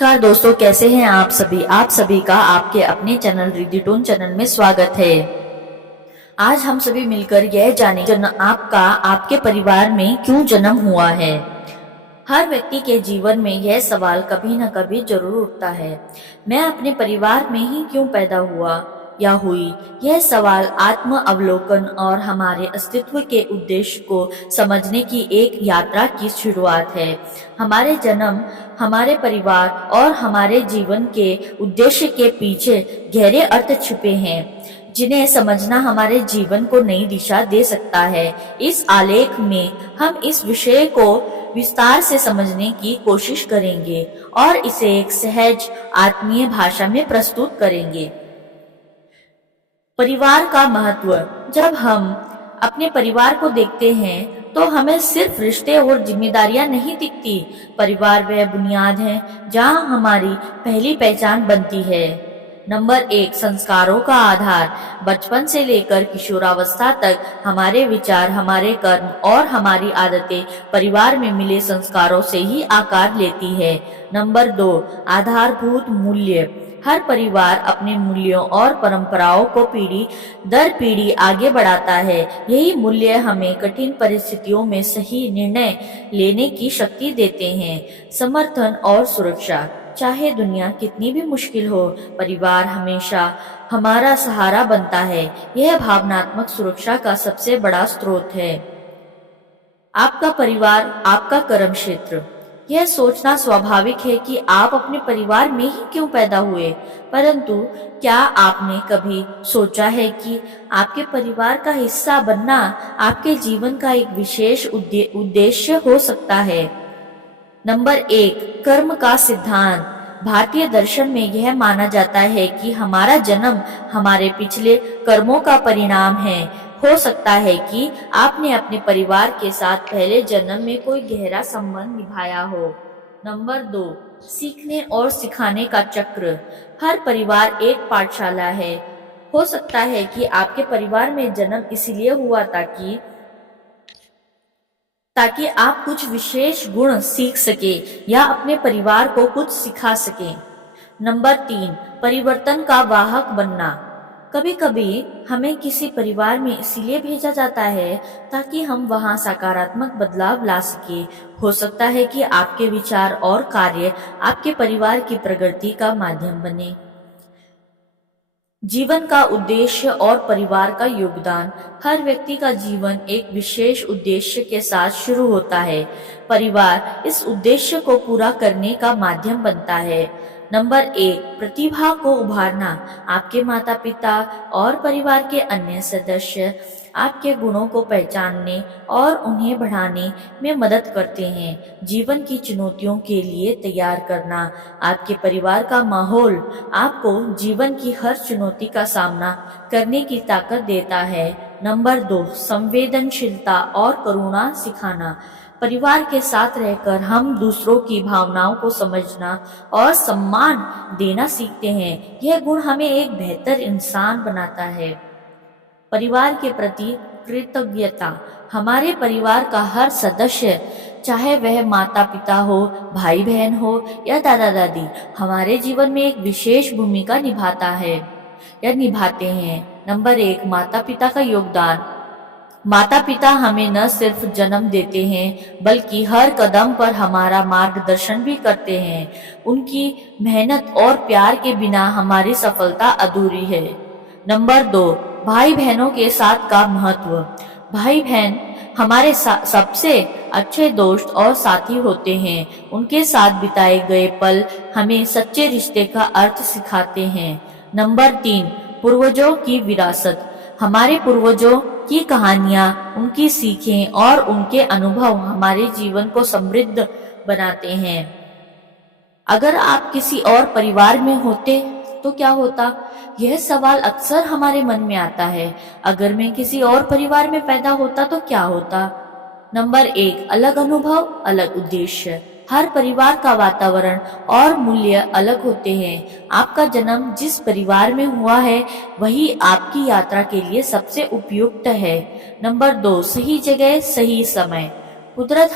नमस्कार दोस्तों, कैसे हैं आप सभी का आपके अपने चैनल रिदिटोन चैनल में स्वागत है। आज हम सभी मिलकर यह जानेंगे जन्म आपका आपके परिवार में क्यों जन्म हुआ है। हर व्यक्ति के जीवन में यह सवाल कभी न कभी जरूर उठता है, मैं अपने परिवार में ही क्यों पैदा हुआ या हुई। यह सवाल आत्म अवलोकन और हमारे अस्तित्व के उद्देश्य को समझने की एक यात्रा की शुरुआत है। हमारे जन्म, हमारे परिवार और हमारे जीवन के उद्देश्य के पीछे गहरे अर्थ छिपे हैं, जिन्हें समझना हमारे जीवन को नई दिशा दे सकता है। इस आलेख में हम इस विषय को विस्तार से समझने की कोशिश करेंगे और इसे एक सहज आत्मीय भाषा में प्रस्तुत करेंगे। परिवार का महत्व। जब हम अपने परिवार को देखते हैं तो हमें सिर्फ रिश्ते और जिम्मेदारियां नहीं दिखती। परिवार वह बुनियाद है जहां हमारी पहली पहचान बनती है। नंबर 1, संस्कारों का आधार। बचपन से लेकर किशोरावस्था तक हमारे विचार, हमारे कर्म और हमारी आदतें परिवार में मिले संस्कारों से ही आकार लेती है। नंबर 2, आधारभूत मूल्य। हर परिवार अपने मूल्यों और परंपराओं को पीढ़ी दर पीढ़ी आगे बढ़ाता है। यही मूल्य हमें कठिन परिस्थितियों में सही निर्णय लेने की शक्ति देते हैं। समर्थन और सुरक्षा। चाहे दुनिया कितनी भी मुश्किल हो, परिवार हमेशा हमारा सहारा बनता है। यह भावनात्मक सुरक्षा का सबसे बड़ा स्रोत है। आपका परिवार आपका कर्म क्षेत्र। यह सोचना स्वाभाविक है कि आप अपने परिवार में ही क्यों पैदा हुए, परंतु क्या आपने कभी सोचा है कि आपके परिवार का हिस्सा बनना आपके जीवन का एक विशेष उद्देश्य हो सकता है। नंबर 1, कर्म का सिद्धांत। भारतीय दर्शन में यह माना जाता है कि हमारा जन्म हमारे पिछले कर्मों का परिणाम है। हो सकता है कि आपने अपने परिवार के साथ पहले जन्म में कोई गहरा संबंध निभाया हो। नंबर 2, सीखने और सिखाने का चक्र। हर परिवार एक पाठशाला है। हो सकता है कि आपके परिवार में जन्म इसलिए हुआ ताकि आप कुछ विशेष गुण सीख सके या अपने परिवार को कुछ सिखा सके। नंबर 3, परिवर्तन का वाहक बनना। कभी कभी हमें किसी परिवार में इसलिए भेजा जाता है ताकि हम वहां सकारात्मक बदलाव ला सके। हो सकता है कि आपके विचार और कार्य आपके परिवार की प्रगति का माध्यम बने। जीवन का उद्देश्य और परिवार का योगदान। हर व्यक्ति का जीवन एक विशेष उद्देश्य के साथ शुरू होता है। परिवार इस उद्देश्य को पूरा करने का माध्यम बनता है। नंबर 1, प्रतिभा को उभारना। आपके माता पिता और परिवार के अन्य सदस्य आपके गुणों को पहचानने और उन्हें बढ़ाने में मदद करते हैं। जीवन की चुनौतियों के लिए तैयार करना। आपके परिवार का माहौल आपको जीवन की हर चुनौती का सामना करने की ताकत देता है। नंबर 2, संवेदनशीलता और करुणा सिखाना। परिवार के साथ रहकर हम दूसरों की भावनाओं को समझना और सम्मान देना सीखते हैं। यह गुण हमें एक बेहतर इंसान बनाता है। परिवार के प्रति कृतज्ञता। हमारे परिवार का हर सदस्य, चाहे वह माता पिता हो, भाई बहन हो या दादा दादी, हमारे जीवन में एक विशेष भूमिका निभाते हैं। नंबर 1, माता पिता का योगदान। माता पिता हमें न सिर्फ जन्म देते हैं बल्कि हर कदम पर हमारा मार्गदर्शन भी करते हैं। उनकी मेहनत और प्यार के बिना हमारी सफलता अधूरी है। नंबर 2, भाई बहनों के साथ का महत्व। भाई बहन हमारे सबसे अच्छे दोस्त और साथी होते हैं। उनके साथ बिताए गए पल हमें सच्चे रिश्ते का अर्थ सिखाते हैं। नंबर 3, पूर्वजों की विरासत। हमारे पूर्वजों की कहानियां, उनकी सीखें और उनके अनुभव हमारे जीवन को समृद्ध बनाते हैं। अगर आप किसी और परिवार में होते तो क्या होता? यह सवाल अक्सर हमारे मन में आता है। अगर मैं किसी और परिवार में पैदा होता तो क्या होता? नंबर 1, अलग अनुभव, अलग उद्देश्य। हर परिवार का वातावरण और मूल्य अलग होते हैं। आपका जन्म जिस परिवार में हुआ है वही आपकी यात्रा के लिए सबसे उपयुक्त है। नंबर 2, सही जगह, सही समय। कुदरत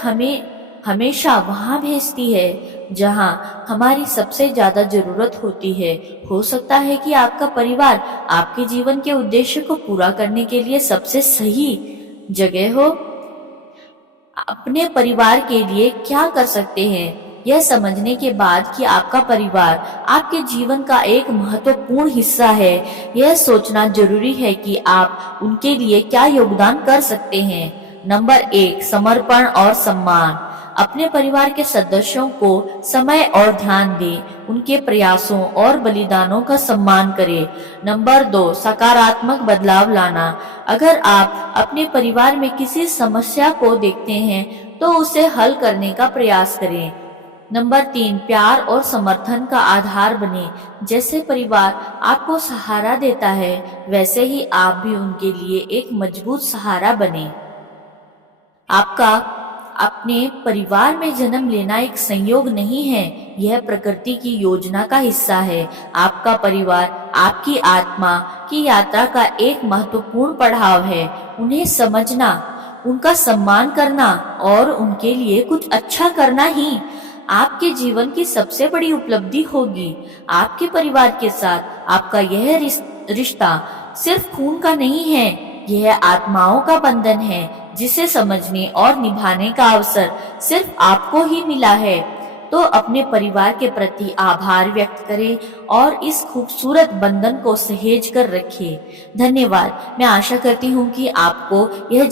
हमेशा वहाँ भेजती है जहाँ हमारी सबसे ज्यादा जरूरत होती है। हो सकता है कि आपका परिवार आपके जीवन के उद्देश्य को पूरा करने के लिए सबसे सही जगह हो। अपने परिवार के लिए क्या कर सकते हैं, यह समझने के बाद कि आपका परिवार आपके जीवन का एक महत्वपूर्ण हिस्सा है, यह सोचना जरूरी है कि आप उनके लिए क्या योगदान कर सकते हैं। नंबर 1, समर्पण और सम्मान। अपने परिवार के सदस्यों को समय और ध्यान दें, उनके प्रयासों और बलिदानों का सम्मान करें। नंबर 2, सकारात्मक बदलाव लाना। अगर आप अपने परिवार में किसी समस्या को देखते हैं तो उसे हल करने का प्रयास करें। नंबर 3, प्यार और समर्थन का आधार बने। जैसे परिवार आपको सहारा देता है, वैसे ही आप भी उनके लिए एक मजबूत सहारा बने। आपका अपने परिवार में जन्म लेना एक संयोग नहीं है, यह प्रकृति की योजना का हिस्सा है। आपका परिवार आपकी आत्मा की यात्रा का एक महत्वपूर्ण पड़ाव है। उन्हें समझना, उनका सम्मान करना और उनके लिए कुछ अच्छा करना ही आपके जीवन की सबसे बड़ी उपलब्धि होगी। आपके परिवार के साथ आपका यह रिश्ता सिर्फ खून का नहीं है, यह आत्माओं का बंधन है जिसे समझने और निभाने का अवसर सिर्फ आपको ही मिला है। तो अपने परिवार के प्रति आभार व्यक्त करें और इस खूबसूरत बंधन को सहेज कर रखें। धन्यवाद। मैं आशा करती हूँ कि आपको यह